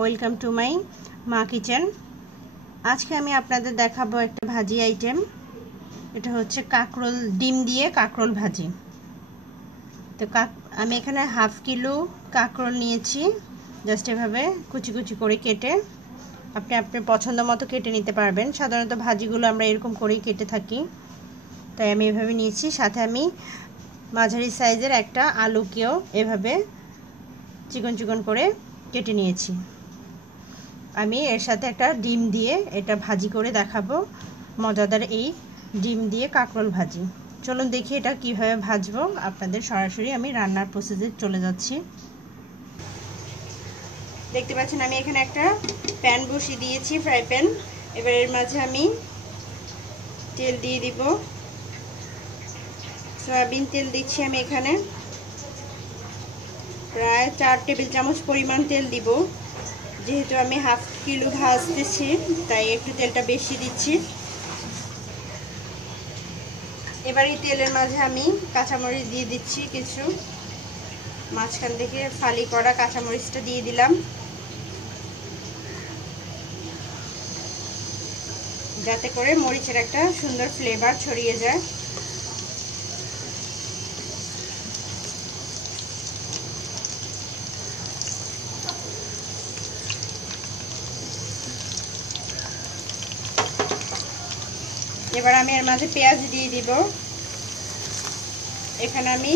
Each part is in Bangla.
ওয়েলকাম টু মাই মা কিচেন। আজকে আমি আপনাদের দেখাবো একটা ভাজি আইটেম। এটা হচ্ছে কাঁকরোল, ডিম দিয়ে কাঁকরোল ভাজি। তো আমি এখানে হাফ কিলো কাঁকরোল নিয়েছি। জাস্ট এভাবে কুচি কুচি করে কেটে আপনি আপনার পছন্দ মতো কেটে নিতে পারবেন। সাধারণত ভাজিগুলো আমরা এরকম করেই কেটে থাকি, তাই আমি এভাবে নিয়েছি। সাথে আমি মাঝারি সাইজের একটা আলুকেও এভাবে চিকন চিকন করে কেটে নিয়েছি। আমি এর সাথে একটা ডিম দিয়ে এটা ভাজি করে দেখাবো, মজাদার এই ডিম দিয়ে কাঁকরোল ভাজি। চলুন দেখি এটা কিভাবে ভাজবো। আপনাদের সরাসরি আমি রান্নার প্রসেসে চলে যাচ্ছি। দেখতে পাচ্ছেন আমি এখানে একটা প্যান বসিয়ে দিয়েছি, ফ্রাই প্যান। এবার এর মাঝে আমি তেল দিয়ে দিব। সয়াবিন তেল দিচ্ছি আমি এখানে প্রায় 4 টেবিল চামচ পরিমাণ তেল দিব। যেহেতু আমি হাফ কিলো ভাজতেছি তাই একটু তেলটা বেশি দিচ্ছি। এবার এই তেলের মাঝে আমি কাঁচামরিচ দিয়ে দিচ্ছি কিছু। মাঝখান থেকে ফালি করা কাঁচামরিচটা দিয়ে দিলাম, যাতে করে মরিচের একটা সুন্দর ফ্লেভার ছড়িয়ে যায়। এবার আমি এর মাঝে পেঁয়াজ দিয়ে দিব। এখানে আমি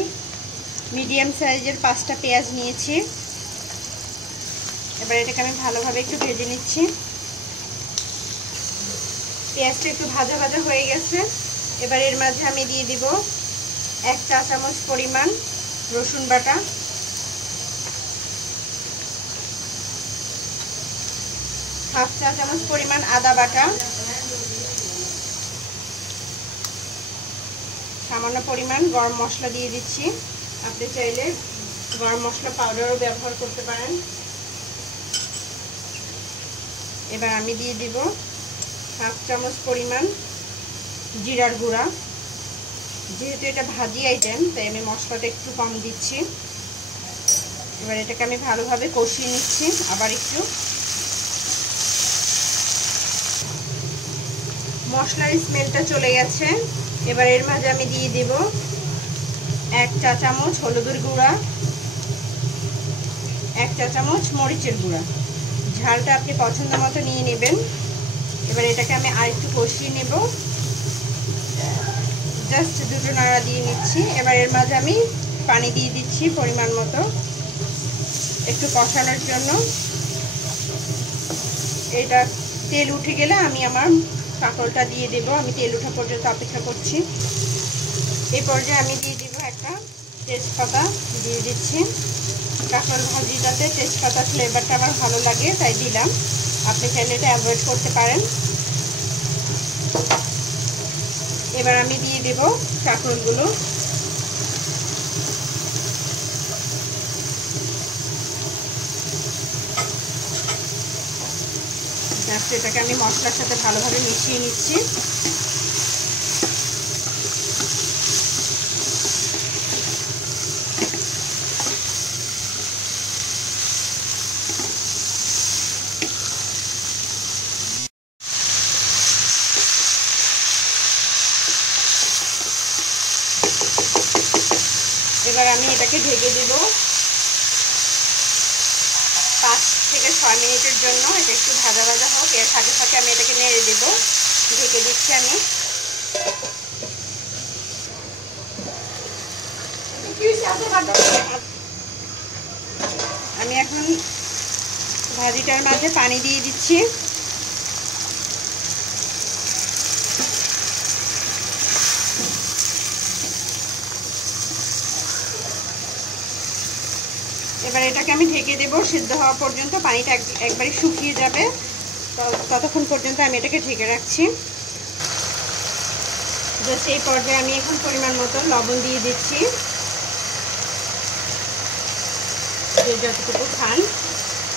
মিডিয়াম সাইজের 5টা পেঁয়াজ নিয়েছি। এবার এটাকে আমি ভালোভাবে একটু ভেজে নিচ্ছি। পেঁয়াজটা একটু ভাজা ভাজা হয়ে গেছে। এবার এর মাঝে আমি দিয়ে দিব 1 চা চামচ পরিমাণ রসুন বাটা, হাফ চা চামচ পরিমাণ আদা বাটা, সামান্য পরিমাণ গরম মশলা দিয়ে দিচ্ছি। আপনি চাইলে গরম মশলা পাউডারও ব্যবহার করতে পারেন। এবার আমি দিয়ে দিব হাফ চামচ পরিমাণ জিরার গুঁড়া। যেহেতু এটা ভাজি আইটেম তাই আমি মশলাটা একটু কম দিচ্ছি। এবার এটাকে আমি ভালোভাবে কষিয়ে নিচ্ছি আবার একটু। মশলার স্মেলটা চলে গেছে। এবার এর মাঝে আমি দিয়ে দেব 1 চা চামচ হলুদের গুঁড়া, 1 চা চামচ মরিচের গুঁড়া। ঝালটা আপনি পছন্দ মতো নিয়ে নেবেন। এবার এটাকে আমি আরেকটু কষিয়ে নেব, জাস্ট দুটো নাড়া দিয়ে নিচ্ছি। এবার এর মাঝে আমি পানি দিয়ে দিচ্ছি পরিমাণ মতো একটু কষানোর জন্য। এটা তেল উঠে গেলে আমি আমার কাঁকরোলটা দিয়ে দেব। আমি তেল ওঠা পর্যন্ত অপেক্ষা করছি। এই পর্যায়ে আমি দিয়ে দিব একটা তেজপাতা দিয়ে দিচ্ছি। কাঁকরোল ভাজিটাতে তেজপাতা ফ্লেভারটা আমার ভালো লাগে তাই দিলাম। আপনি চাইলে এটা অ্যাভয়েড করতে পারেন। এবার আমি দিয়ে দেব কাঁকরোলগুলো। জাস্ট এটাকে আমি মশলার সাথে ভালোভাবে মিশিয়ে নিচ্ছি। এবার আমি এটাকে ঢেকে দেব 5 থেকে 6 মিনিটের জন্য। এটা একটু ভাজা ভাজা হোক, এর সাথে সাথে আমি এটাকে নেড়ে দেব। ঢেকে দিচ্ছি আমি। আমি এখন ভাজিটার মাঝে পানি দিয়ে দিচ্ছি। এবার এটাকে আমি ঢেকে দেব সিদ্ধ হওয়া পর্যন্ত। পানিটা একবারে শুকিয়ে যাবে, ততক্ষণ পর্যন্ত আমি এটাকে ঢেকে রাখছি। জাস্ট এই পর্যায়ে আমি এখন পরিমাণ মতো লবণ দিয়ে দিচ্ছি, যে যতটুকু খান।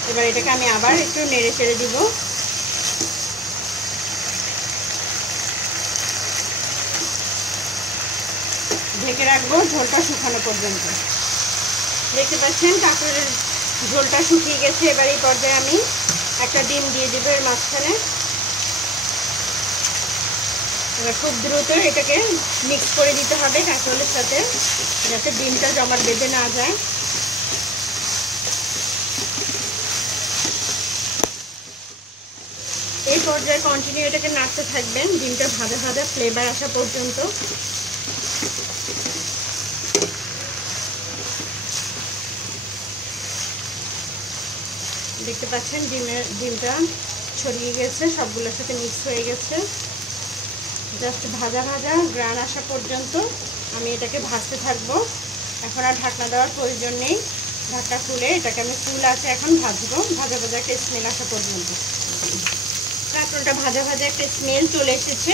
এবার এটাকে আমি আবার একটু নেড়ে চেড়ে দিব। ঢেকে রাখবো ঝোলটা শুকানো পর্যন্ত। দেখতে পাচ্ছেন কাঁকরোলের ঝোলটা শুকিয়ে গেছে। এবার এই পর্যায়ে আমি একটা ডিম দিয়ে দেবো এর মাঝখানে। এবার খুব দ্রুত এটাকে মিক্স করে দিতে হবে কাঁকরোলের সাথে, যাতে ডিমটা জমাট বেঁধে না যায়। এই পর্যায়ে কন্টিনিউ এটাকে নাড়তে থাকবেন ডিমটা ভাজা ভাজা ফ্লেভার আসা পর্যন্ত। দেখতে পাচ্ছেন ডিমটা ছড়িয়ে গেছে, সবগুলোর সাথে মিক্স হয়ে গেছে। জাস্ট ভাজা ভাজা গ্রান আসা পর্যন্ত আমি এটাকে ভাজতে থাকবো। এখন আর ঢাকনা দেওয়ার প্রয়োজন নেই। ঢাকনা খুলে এটাকে আমি ফুল আছে এখন ভাজবো, ভাজা ভাজা একটা স্মেল আসা পর্যন্ত। কাঁকরোলটা ভাজা ভাজা একটা স্মেল চলে এসেছে,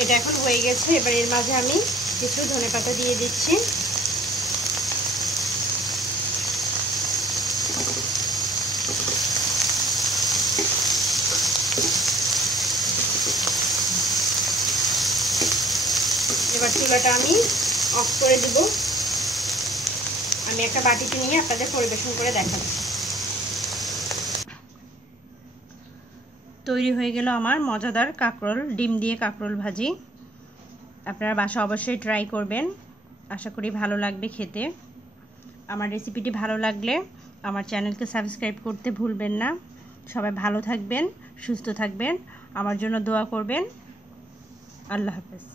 এটা এখন হয়ে গেছে। এবার এর মাঝে আমি কিছু ধনেপাতা দিয়ে দিচ্ছি। এবার চুলাটা আমি অফ করে দিব। আমি একটা বাটিতে নিয়ে আপনাদের পরিবেশন করে দেখাবো। তৈরি হয়ে গেল আমার মজাদার কাঁকরোল, ডিম দিয়ে কাঁকরোল ভাজি। আপনারা বাসায় অবশ্যই ট্রাই করবেন, আশা করি ভালো লাগবে খেতে। আমার রেসিপিটি ভালো লাগলে আমার চ্যানেলকে সাবস্ক্রাইব করতে ভুলবেন না। সবাই ভালো থাকবেন, সুস্থ থাকবেন, আমার জন্য দোয়া করবেন। আল্লাহ হাফেজ।